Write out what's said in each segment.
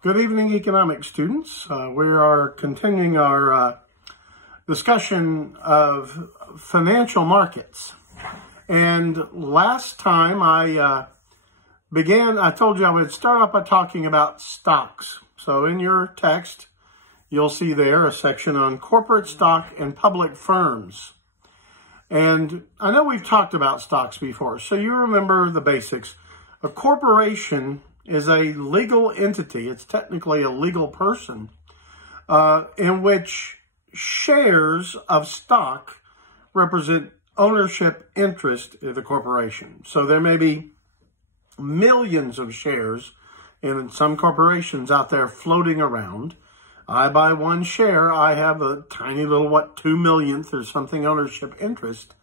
Good evening, economics students. We are continuing our discussion of financial markets. And last time I told you I would start off by talking about stocks. So in your text, you'll see there a section on corporate stock and public firms. And I know we've talked about stocks before, so you remember the basics. A corporation is a legal entity. It's technically a legal person in which shares of stock represent ownership interest in the corporation. So there may be millions of shares in some corporations out there floating around. I buy one share, I have a tiny little, 2 millionth or something ownership interest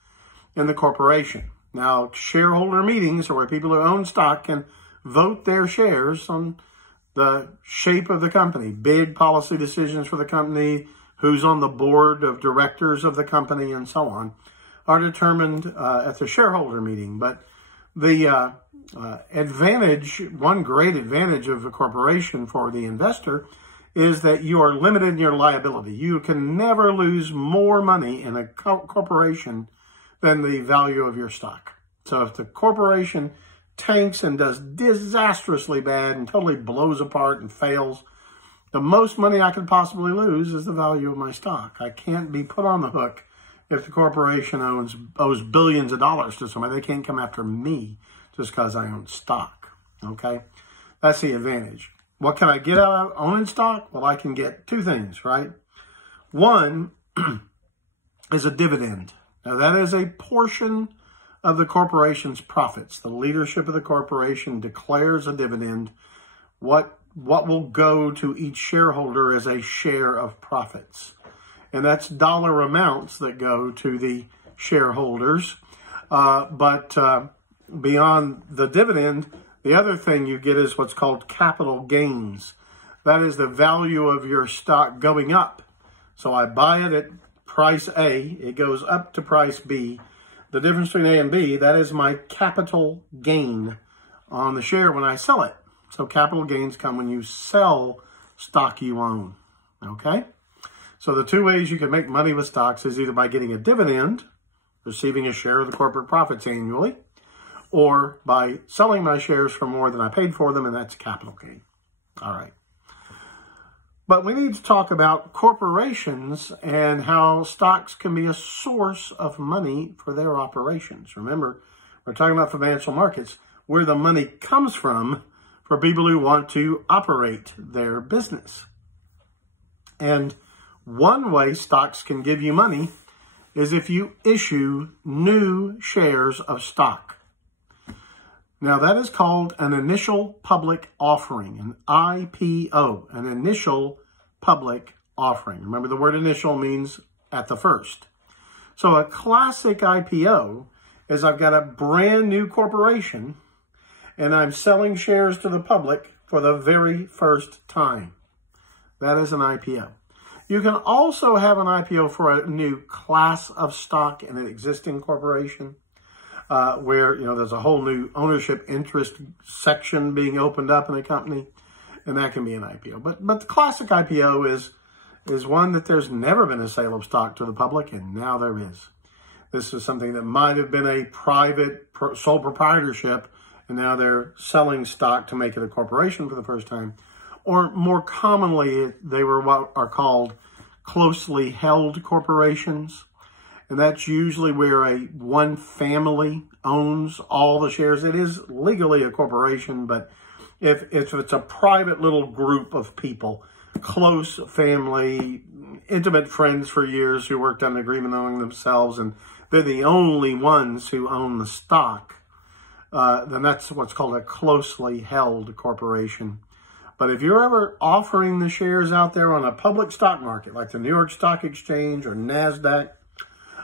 in the corporation. Now, shareholder meetings are where people who own stock can vote their shares on the shape of the company, big policy decisions for the company, who's on the board of directors of the company, and so on, are determined at the shareholder meeting. But the one great advantage of a corporation for the investor is that you are limited in your liability. You can never lose more money in a corporation than the value of your stock. So if the corporation tanks and does disastrously bad and totally blows apart and fails, the most money I could possibly lose is the value of my stock. I can't be put on the hook if the corporation owes billions of dollars to somebody. They can't come after me just because I own stock, okay? That's the advantage. What can I get out of owning stock? Well, I can get two things, right? One is a dividend. Now, that is a portion of the corporation's profits. The leadership of the corporation declares a dividend. What will go to each shareholder is a share of profits. And that's dollar amounts that go to the shareholders. But beyond the dividend, the other thing you get is what's called capital gains. That is the value of your stock going up. So I buy it at price A, it goes up to price B. The difference between A and B, that is my capital gain on the share when I sell it. So capital gains come when you sell stock you own, okay? So the two ways you can make money with stocks is either by getting a dividend, receiving a share of the corporate profits annually, or by selling my shares for more than I paid for them, and that's capital gain. All right. But we need to talk about corporations and how stocks can be a source of money for their operations. Remember, we're talking about financial markets, where the money comes from for people who want to operate their business. And one way stocks can give you money is if you issue new shares of stock. Now, that is called an initial public offering, an IPO, an initial public offering. Remember, the word initial means at the first. So a classic IPO is I've got a brand new corporation and I'm selling shares to the public for the very first time. That is an IPO. You can also have an IPO for a new class of stock in an existing corporation. Where, there's a whole new ownership interest section being opened up in a company, and that can be an IPO. But the classic IPO is one that there's never been a sale of stock to the public, and now there is. This is something that might have been a private sole proprietorship, and now they're selling stock to make it a corporation for the first time. Or more commonly, they were what are called closely held corporations. And that's usually where one family owns all the shares. It is legally a corporation, but if it's a private little group of people, close family, intimate friends for years who worked on an agreement among themselves, and they're the only ones who own the stock, then that's what's called a closely held corporation. But if you're ever offering the shares out there on a public stock market, like the New York Stock Exchange or NASDAQ,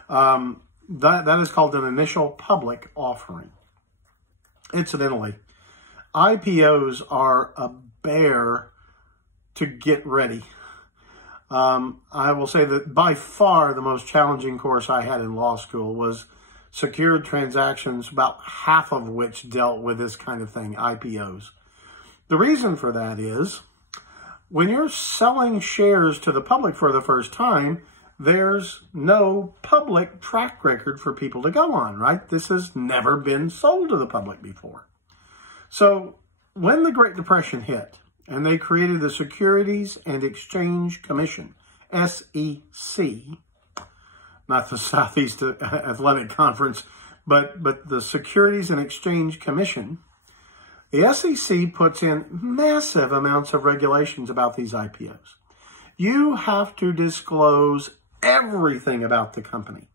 that is called an initial public offering. Incidentally, IPOs are a bear to get ready. I will say that by far the most challenging course I had in law school was secured transactions, about half of which dealt with this kind of thing, IPOs. The reason for that is When you're selling shares to the public for the first time, there's no public track record for people to go on, right? This has never been sold to the public before. So when the Great Depression hit and they created the Securities and Exchange Commission, SEC, not the Southeast Athletic Conference, but the Securities and Exchange Commission, the SEC puts in massive amounts of regulations about these IPOs. You have to disclose everything about the company.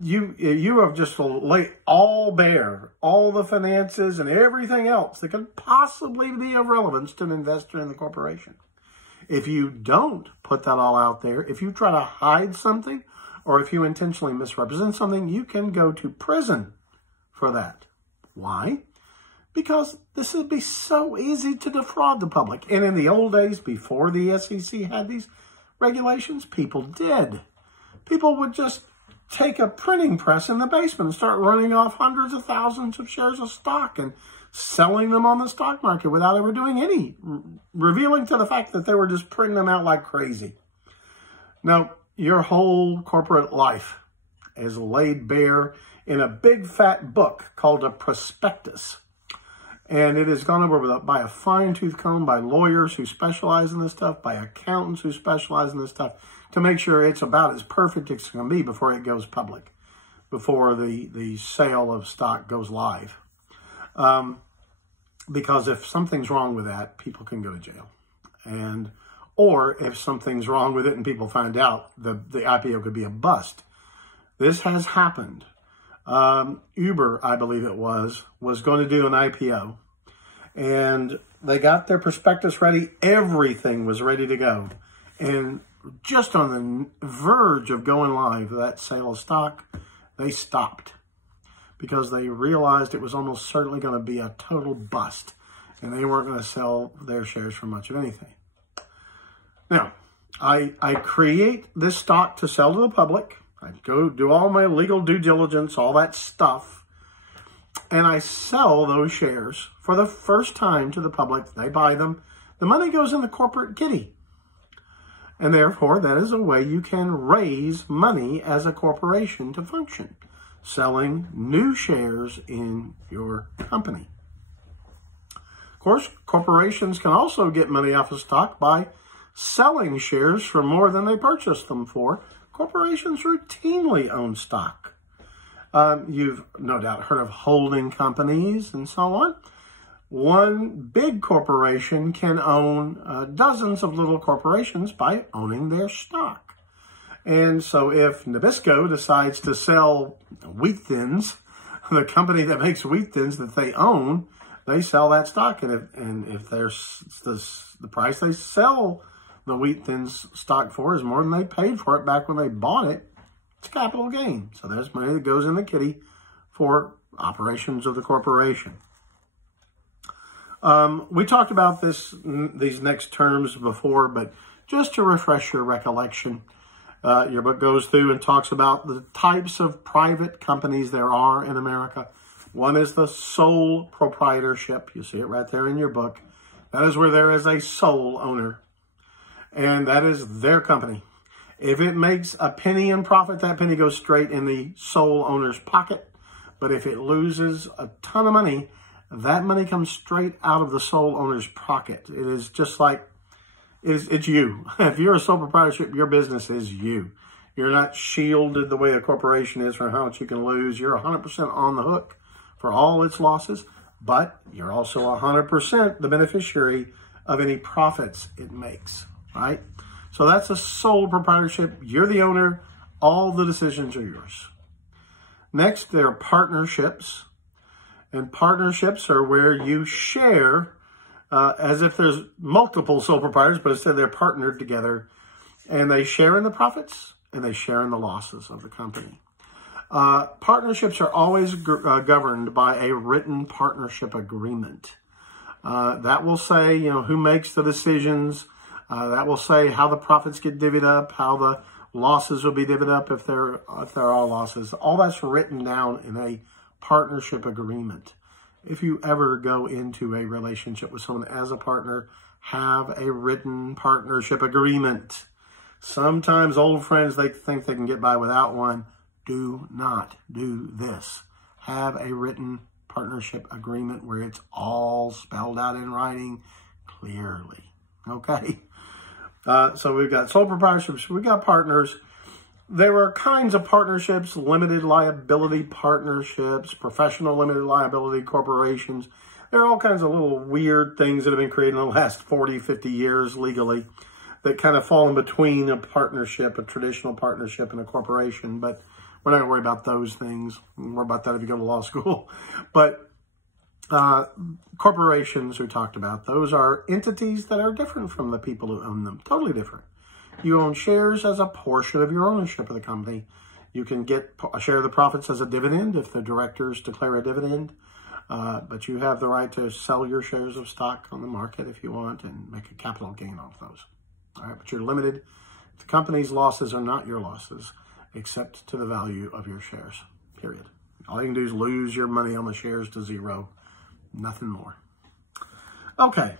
You have just laid all bare, all the finances and everything else that could possibly be of relevance to an investor in the corporation. If you don't put that all out there, if you try to hide something, or if you intentionally misrepresent something, you can go to prison for that. Why? Because this would be so easy to defraud the public. And in the old days, before the SEC had these regulations, people did. People would just take a printing press in the basement and start running off hundreds of thousands of shares of stock and selling them on the stock market without ever doing any, revealing to the fact that they were just printing them out like crazy. Now, your whole corporate life is laid bare in a big fat book called a prospectus. And it is gone over by a fine-tooth comb by lawyers who specialize in this stuff, by accountants who specialize in this stuff, to make sure it's about as perfect as it can be before it goes public, before the sale of stock goes live. Because if something's wrong with that, people can go to jail. Or if something's wrong with it and people find out, the IPO could be a bust. This has happened. Uber, I believe it was going to do an IPO. And they got their prospectus ready. Everything was ready to go. And just on the verge of going live, that sale of stock, they stopped because they realized it was almost certainly going to be a total bust. And they weren't going to sell their shares for much of anything. Now, I create this stock to sell to the public. I go do all my legal due diligence, all that stuff, and I sell those shares for the first time to the public. They buy them. The money goes in the corporate kitty. And therefore, that is a way you can raise money as a corporation to function, selling new shares in your company. Of course, corporations can also get money off of stock by selling shares for more than they purchased them for. Corporations routinely own stock. You've no doubt heard of holding companies and so on. One big corporation can own dozens of little corporations by owning their stock. And so if Nabisco decides to sell wheat thins, the company that makes wheat thins that they own, they sell that stock. And if there's the price they sell the wheat thins stock for is more than they paid for it back when they bought it, it's capital gain. So there's money that goes in the kitty for operations of the corporation. We talked about these next terms before, but just to refresh your recollection, your book goes through and talks about the types of private companies there are in America. One is the sole proprietorship. You see it right there in your book. That is where there is a sole owner. And that is their company. If it makes a penny in profit, that penny goes straight in the sole owner's pocket. But if it loses a ton of money, that money comes straight out of the sole owner's pocket. It is just like, it's you. If you're a sole proprietorship, your business is you. You're not shielded the way a corporation is for how much you can lose. You're 100% on the hook for all its losses, but you're also 100% the beneficiary of any profits it makes. Right? So that's a sole proprietorship. You're the owner. All the decisions are yours. Next, there are partnerships. And partnerships are where you share as if there's multiple sole proprietors, but instead they're partnered together. And they share in the profits and they share in the losses of the company. Partnerships are always governed by a written partnership agreement. That will say, who makes the decisions. That will say how the profits get divvied up, how the losses will be divvied up if there are losses. All that's written down in a partnership agreement. if you ever go into a relationship with someone as a partner, have a written partnership agreement. Sometimes old friends, they think they can get by without one. Do not do this. Have a written partnership agreement where it's all spelled out in writing clearly. Okay? So we've got sole proprietorships, we've got partners. There are kinds of partnerships: limited liability partnerships, professional limited liability corporations. There are all kinds of little weird things that have been created in the last 40, 50 years legally that kind of fall in between a partnership, a traditional partnership, and a corporation. But we're not going to worry about those things. More about that if you go to law school. But corporations, we talked about, those are entities that are different from the people who own them. Totally different. You own shares as a portion of your ownership of the company. You can get a share of the profits as a dividend if the directors declare a dividend. But you have the right to sell your shares of stock on the market if you want and make a capital gain off those. All right, but you're limited. The company's losses are not your losses, except to the value of your shares, period. All you can do is lose your money on the shares to zero, nothing more. Okay,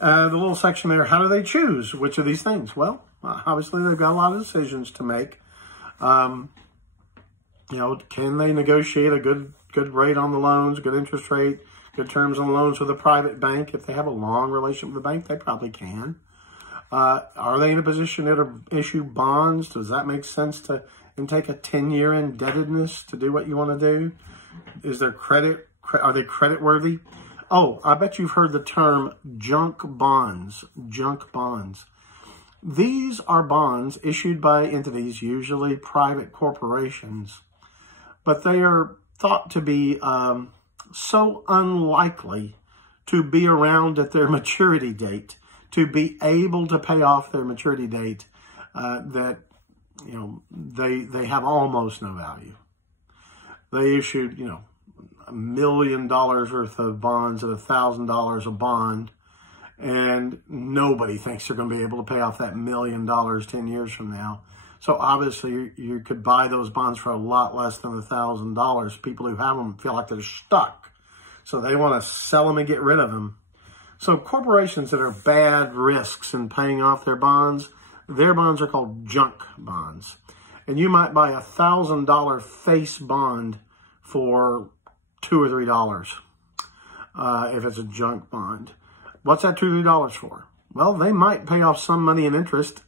the little section there, how do they choose which of these things? Well, obviously they've got a lot of decisions to make. You know, can they negotiate a good rate on the loans, good interest rate, good terms on loans with a private bank? If they have a long relationship with the bank, they probably can. Are they in a position to issue bonds? Does that make sense to take a 10-year indebtedness to do what you want to do? Is their credit, are they credit worthy? Oh, I bet you've heard the term junk bonds. Junk bonds. These are bonds issued by entities, usually private corporations, but they are thought to be so unlikely to be around at their maturity date, to be able to pay off their maturity date, that, you know, they have almost no value. They issued, you know, $1 million worth of bonds at $1,000 a bond, and nobody thinks they're going to be able to pay off that $1 million 10 years from now. So obviously you could buy those bonds for a lot less than $1,000. People who have them feel like they're stuck, so they want to sell them and get rid of them. So corporations that are bad risks in paying off their bonds are called junk bonds. And you might buy a $1,000 face bond for $2 or $3 if it's a junk bond. What's that $2 or $3 for? Well, they might pay off some money in interest.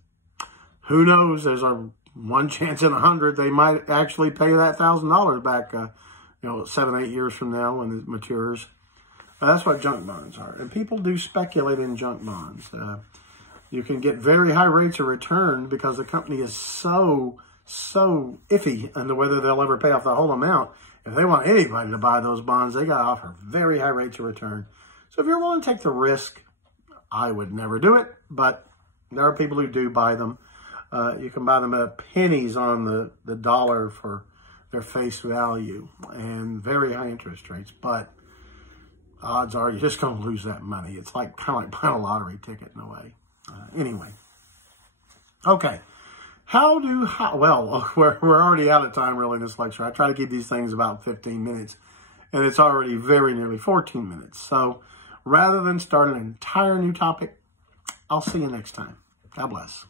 Who knows? There's a one chance in 100 they might actually pay that $1,000 back, you know, 7, 8 years from now when it matures. That's what junk bonds are. And people do speculate in junk bonds. You can get very high rates of return because the company is so iffy on whether they'll ever pay off the whole amount. If they want anybody to buy those bonds, they got to offer very high rates of return. So if you're willing to take the risk, I would never do it, but there are people who do buy them. You can buy them at pennies on the dollar for their face value and very high interest rates, but odds are you're just going to lose that money. It's like kind of like buying a lottery ticket in a way. Anyway, okay. Well, we're already out of time really in this lecture. I try to keep these things about 15 minutes, and it's already very nearly 14 minutes. So rather than start an entire new topic, I'll see you next time. God bless.